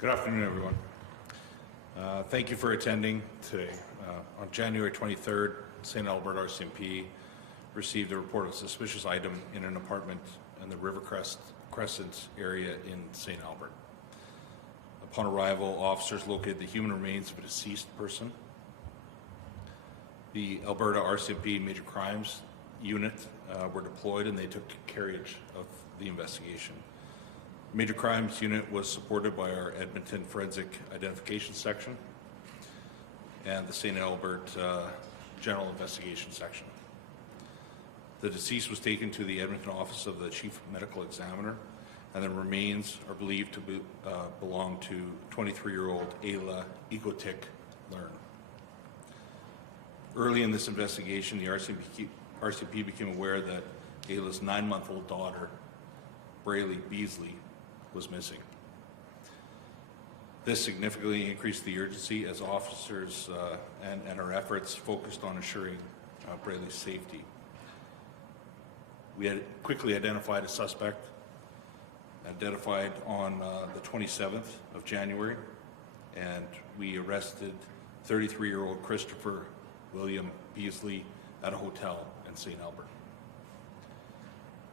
Good afternoon, everyone. Thank you for attending today. On January 23rd, St. Albert RCMP received a report of a suspicious item in an apartment in the Rivercrest Crescent area in St. Albert. Upon arrival, officers located the human remains of a deceased person. The Alberta RCMP Major Crimes Unit were deployed and they took carriage of the investigation. Major Crimes Unit was supported by our Edmonton Forensic Identification Section and the St. Albert General Investigation Section. The deceased was taken to the Edmonton office of the Chief Medical Examiner, and the remains are believed to belong to 23-year-old Ayla Egotik-Learn. Early in this investigation, the RCMP became aware that Ayla's 9-month-old daughter, Braylee Beasley, was missing. This significantly increased the urgency as officers and our efforts focused on ensuring Braylee's safety. We had quickly identified a suspect, identified on the 27th of January, and we arrested 33-year-old Christopher William Beasley at a hotel in St. Albert.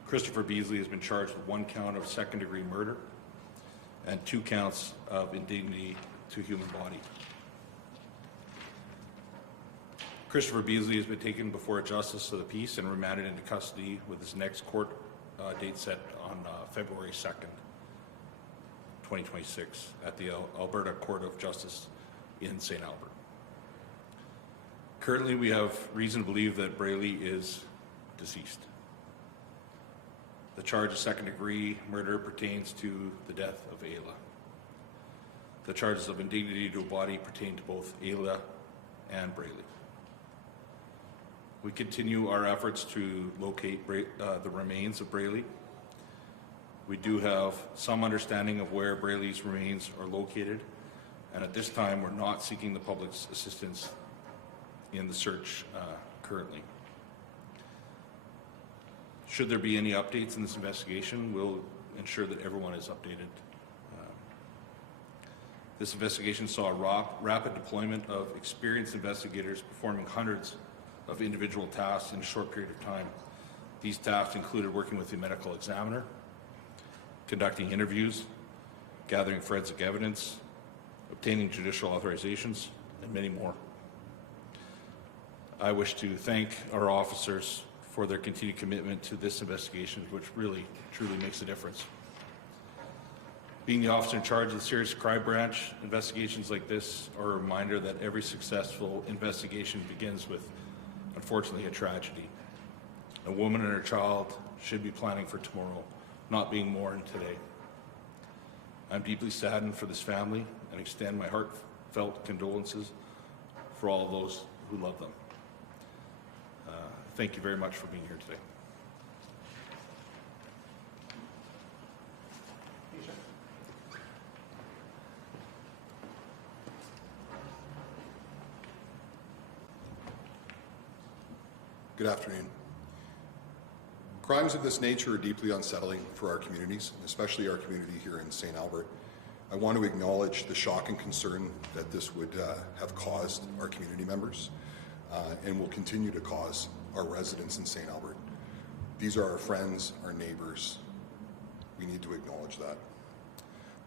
Christopher Beasley has been charged with 1 count of second-degree murder and 2 counts of indignity to human body. Christopher Beasley has been taken before a justice of the peace and remanded into custody with his next court date set on February 2nd, 2026 at the Alberta Court of Justice in St. Albert. Currently, we have reason to believe that Braylee is deceased. The charge of second-degree murder pertains to the death of Ayla. The charges of indignity to a body pertain to both Ayla and Braylee. We continue our efforts to locate the remains of Braylee. We do have some understanding of where Braylee's remains are located, and at this time we're not seeking the public's assistance in the search currently. Should there be any updates in this investigation, we'll ensure that everyone is updated. This investigation saw a rapid deployment of experienced investigators performing hundreds of individual tasks in a short period of time. These tasks included working with the medical examiner, conducting interviews, gathering forensic evidence, obtaining judicial authorizations, and many more. I wish to thank our officers for their continued commitment to this investigation, which really, truly makes a difference. Being the officer in charge of the Serious Crime Branch, investigations like this are a reminder that every successful investigation begins with, unfortunately, a tragedy. A woman and her child should be planning for tomorrow, not being mourned today. I'm deeply saddened for this family and extend my heartfelt condolences for all of those who love them. Thank you very much for being here today. Good afternoon. Crimes of this nature are deeply unsettling for our communities, especially our community here in St. Albert. I want to acknowledge the shock and concern that this would have caused our community members and will continue to cause our residents in St. Albert. These are our friends, our neighbors. We need to acknowledge that.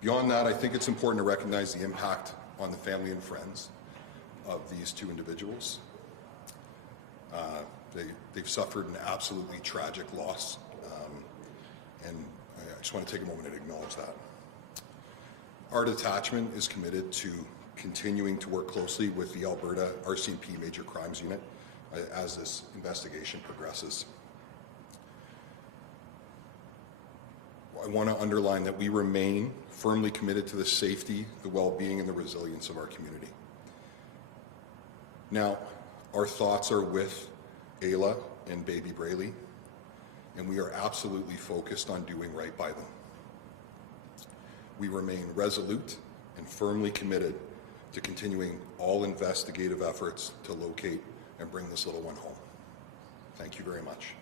Beyond that, I think it's important to recognize the impact on the family and friends of these 2 individuals. They've suffered an absolutely tragic loss, and I just want to take a moment and acknowledge that. Our detachment is committed to continuing to work closely with the Alberta RCMP Major Crimes Unit as this investigation progresses. I want to underline that we remain firmly committed to the safety, the well-being, and the resilience of our community. Now, our thoughts are with Ayla and baby Braylee, and we are absolutely focused on doing right by them. We remain resolute and firmly committed to continuing all investigative efforts to locate and bring this little one home. Thank you very much.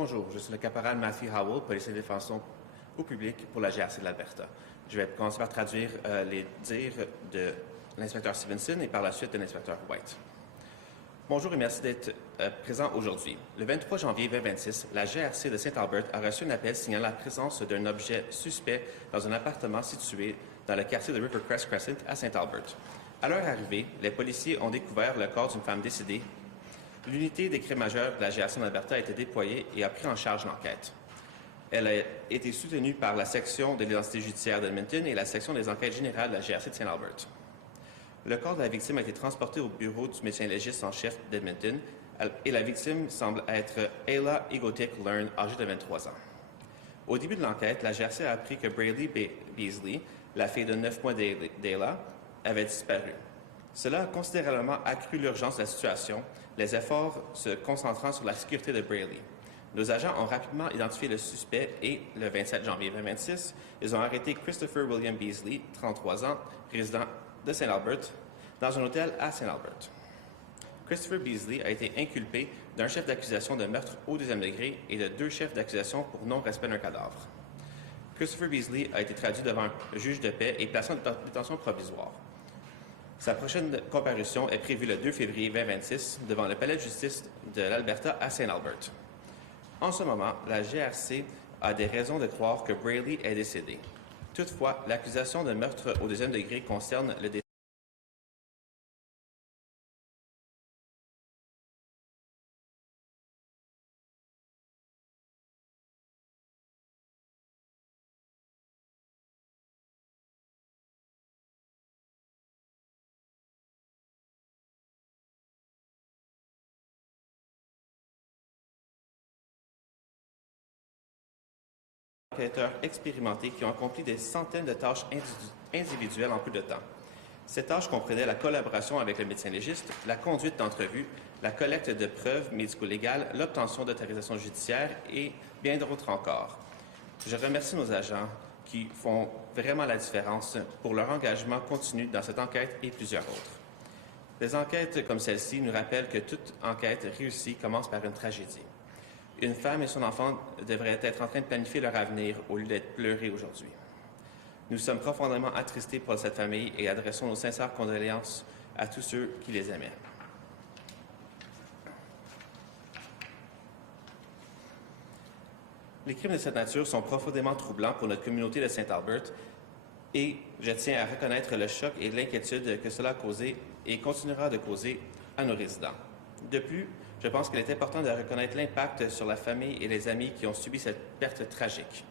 Bonjour, je suis le caporal Matthew Howell, policier de défense au public pour la GRC de l'Alberta. Je vais commencer par traduire les dires de l'inspecteur Stevenson et par la suite de l'inspecteur White. Bonjour et merci d'être présent aujourd'hui. Le 23 janvier 2026, la GRC de Saint-Albert a reçu un appel signalant la présence d'un objet suspect dans un appartement situé dans le quartier de Rivercrest Crescent à Saint-Albert. À leur arrivée, les policiers ont découvert le corps d'une femme décédée. L'unité des crimes majeurs de la GRC d'Alberta a été déployée et a pris en charge l'enquête. Elle a été soutenue par la section de l'identité judiciaire d'Edmonton et la section des enquêtes générales de la GRC de Saint-Albert. Le corps de la victime a été transporté au bureau du médecin légiste en chef d'Edmonton et la victime semble être Egotik-Learn, âgée de 23 ans. Au début de l'enquête, la GRC a appris que Braylee Beasley, la fille de 9 mois d'Ayla, avait disparu. Cela a considérablement accru l'urgence de la situation, les efforts se concentrant sur la sécurité de Braylee. Nos agents ont rapidement identifié le suspect et, le 27 janvier 2026, ils ont arrêté Christopher William Beasley, 33 ans, résident de Saint-Albert, dans un hôtel à Saint-Albert. Christopher Beasley a été inculpé d'un chef d'accusation de meurtre au deuxième degré et de 2 chefs d'accusation pour non-respect d'un cadavre. Christopher Beasley a été traduit devant un juge de paix et placé en détention provisoire. Sa prochaine comparution est prévue le 2 février 2026 devant le palais de justice de l'Alberta à Saint-Albert. En ce moment, la GRC a des raisons de croire que Braylee est décédée. Toutefois, l'accusation de meurtre au deuxième degré concerne le décès d'enquêteurs expérimentés qui ont accompli des centaines de tâches individuelles en peu de temps. Ces tâches comprenaient la collaboration avec le médecin légiste, la conduite d'entrevues, la collecte de preuves médico-légales, l'obtention d'autorisations judiciaires et bien d'autres encore. Je remercie nos agents qui font vraiment la différence pour leur engagement continu dans cette enquête et plusieurs autres. Des enquêtes comme celle-ci nous rappellent que toute enquête réussie commence par une tragédie. Une femme et son enfant devraient être en train de planifier leur avenir au lieu d'être pleurés aujourd'hui. Nous sommes profondément attristés pour cette famille et adressons nos sincères condoléances à tous ceux qui les aimaient. Les crimes de cette nature sont profondément troublants pour notre communauté de Saint-Albert et je tiens à reconnaître le choc et l'inquiétude que cela a causé et continuera de causer à nos résidents. De plus, je pense qu'il est important de reconnaître l'impact sur la famille et les amis qui ont subi cette perte tragique.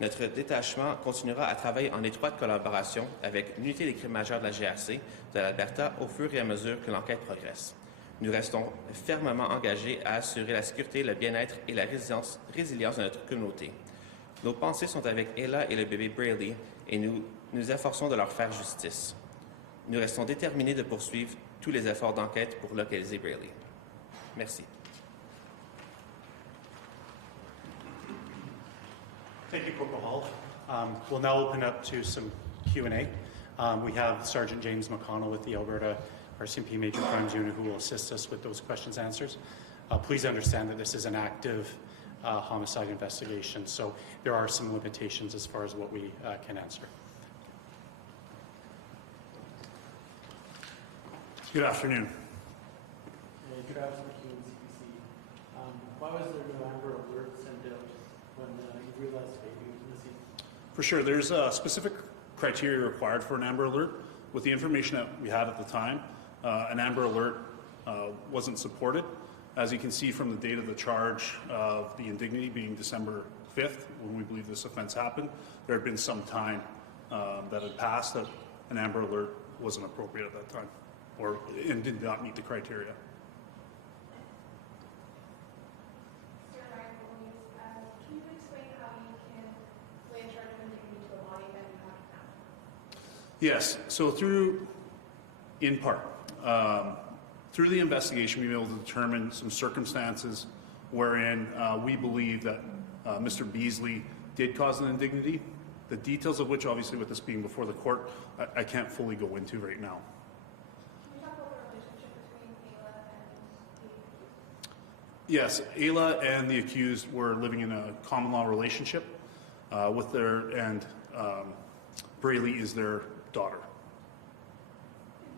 Notre détachement continuera à travailler en étroite collaboration avec l'unité des crimes majeurs de la GRC de l'Alberta au fur et à mesure que l'enquête progresse. Nous restons fermement engagés à assurer la sécurité, le bien-être et la résilience de notre communauté. Nos pensées sont avec Ella et le bébé Braylee et nous nous efforçons de leur faire justice. Nous restons déterminés de poursuivre tous les efforts d'enquête pour localiser Braylee. Merci. Thank you, Corporal Hall. We'll now open up to some Q&A. We have Sergeant James McConnell with the Alberta RCMP Major Crimes Unit who will assist us with those questions and answers. Please understand that this is an active homicide investigation, so there are some limitations as far as what we can answer. Good afternoon. Good afternoon, CPC. Why was there no Amber Alert sent out when you realized the baby was missing? For sure, there's a specific criteria required for an Amber Alert. With the information that we had at the time, an Amber Alert wasn't supported. As you can see from the date of the charge of the indignity being December 5th, when we believe this offense happened, there had been some time that had passed that an Amber Alert wasn't appropriate at that time, and did not meet the criteria. Can you explain how you can lay a charge of indignity to a body that you haven't found? Yes, so in part, through the investigation, we've been able to determine some circumstances wherein we believe that Mr. Beasley did cause an indignity, the details of which, obviously, with this being before the court, I can't fully go into right now. Can you talk about the relationship between Ayla and the accused? Yes, Ayla and the accused were living in a common law relationship with and Braley is their daughter.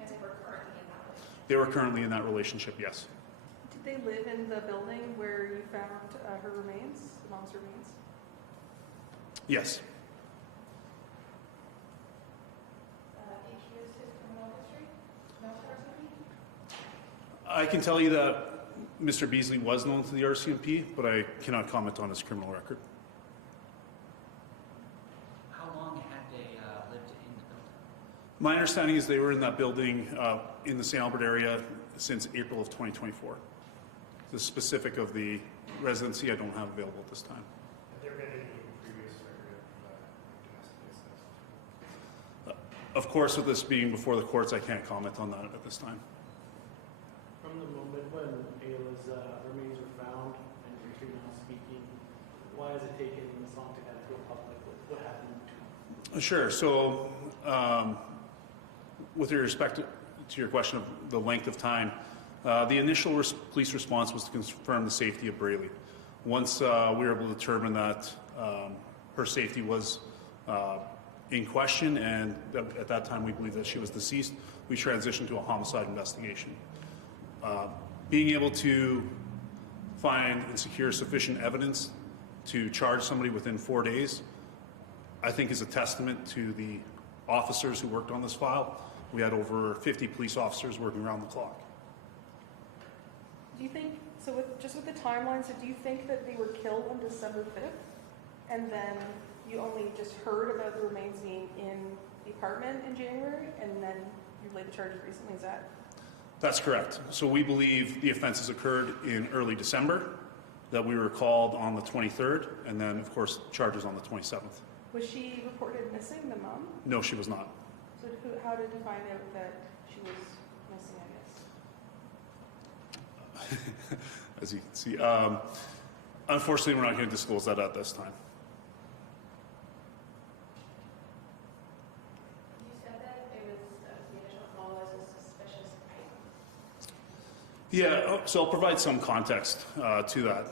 And they were currently in that relationship. They were currently in that relationship, yes. Did they live in the building where you found her remains, the mom's remains? Yes. The accused, his criminal history? No RCMP? I can tell you that Mr. Beasley was known to the RCMP, but I cannot comment on his criminal record. How long had they lived in the building? My understanding is they were in that building in the St. Albert area since April of 2024. The specific of the residency I don't have available at this time. Have there been any previous record of domestic assault? Of course, with this being before the courts, I can't comment on that at this time. From the moment when Ayla's remains were found and you're now speaking, why has it taken this long to kind of go public? What happened to Sure. So, with respect to your question of the length of time, the initial police response was to confirm the safety of Braley. Once we were able to determine that her safety was in question and that at that time we believed that she was deceased, we transitioned to a homicide investigation. Being able to find and secure sufficient evidence to charge somebody within 4 days, I think is a testament to the officers who worked on this file. We had over 50 police officers working around the clock. Do you think, so with the timeline, so do you think that they were killed on December 5th? And then you only just heard about the remains being in the apartment in January, and then you laid the charges recently, is that? That's correct. So we believe the offenses occurred in early December, that we were called on the 23rd, and then, of course, charges on the 27th. Was she reported missing, the mom? No, she was not. So how did you find out that she was missing, I guess? As you can see, unfortunately, we're not going to disclose that at this time. You said that it was the initial call was a suspicious item. Yeah, so I'll provide some context to that.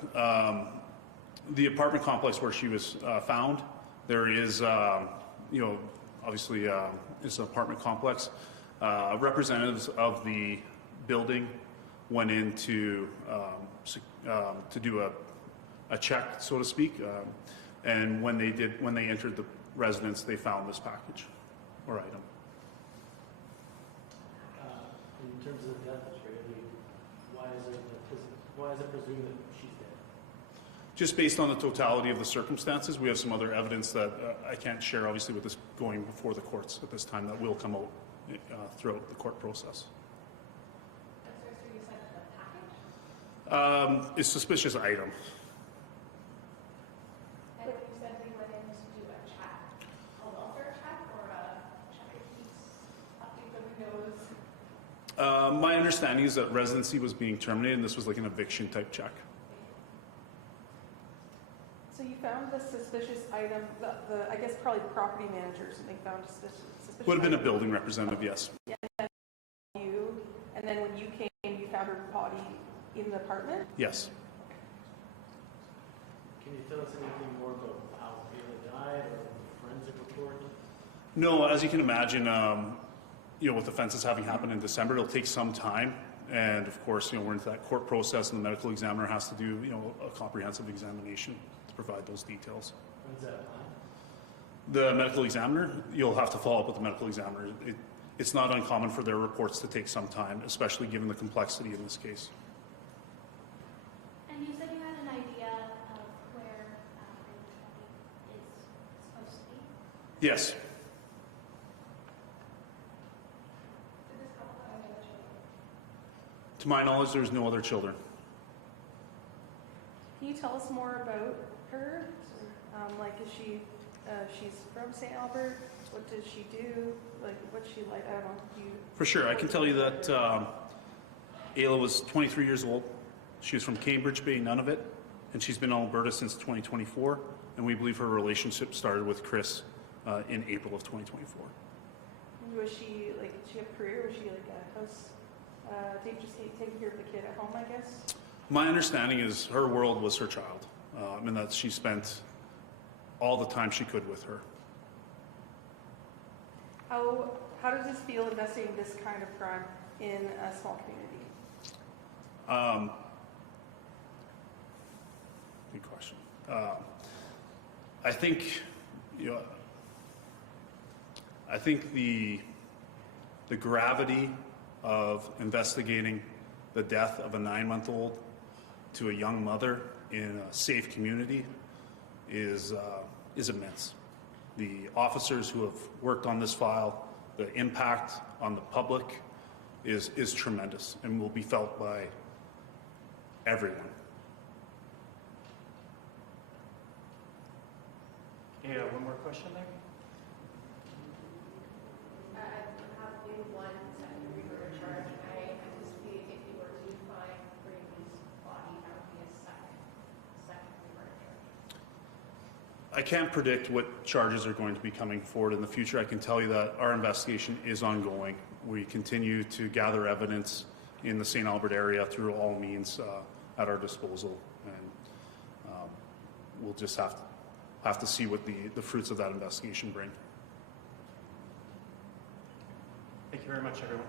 The apartment complex where she was found, there is, obviously, it's an apartment complex. Representatives of the building went in to do a check, so to speak, and when they entered the residence, they found this package or item. in terms of the death of Braley, why is it presumed that she's dead? Just based on the totality of the circumstances, we have some other evidence that I can't share, obviously, with this going before the courts at this time, that will come out throughout the court process. So you said the package? It's a suspicious item. And when you said they went in to do a check, a welfare check or a check that keeps updates the windows? My understanding is that residency was being terminated, and this was like an eviction type check. So you found this suspicious item, I guess probably property managers, and they found suspicious Would have been a item. building representative, yes. Yeah, and then when you came, you found her body in the apartment? Yes. Can you tell us anything more about how Ayla died or the forensic report? No, as you can imagine, with offenses having happened in December, it'll take some time. And of course, we're into that court process, and the medical examiner has to do, a comprehensive examination to provide those details. When's that planned? The medical examiner, you'll have to follow up with the medical examiner. It's not uncommon for their reports to take some time, especially given the complexity in this case. And you said you had an idea of where is supposed to be? Yes. Did this couple have any other children? To my knowledge, there's no other children. Can you tell us more about her? Is she's from St. Albert? What does she do? What's she like? I don't know. For sure. I can tell you that Ayla was 23 years old. She was from Cambridge Bay, Nunavut, and she's been in Alberta since 2024. And we believe her relationship started with Chris in April of 2024. Was she, did she have a career? Was she like a house, just taking care of the kid at home, I guess? My understanding is her world was her child, and that she spent all the time she could with her. How does this feel investigating this kind of crime in a small community? Good question. I think, I think the gravity of investigating the death of a 9-month-old to a young mother in a safe community is immense. The officers who have worked on this file, the impact on the public is tremendous and will be felt by everyone. Yeah, one more question there? I have maybe one secondary murder charge. I anticipate if you were to find Brady's body, that would be a secondary murder charge. I can't predict what charges are going to be coming forward in the future. I can tell you that our investigation is ongoing. We continue to gather evidence in the St. Albert area through all means at our disposal, and we'll just have to see what the fruits of that investigation bring. Thank you very much, everyone.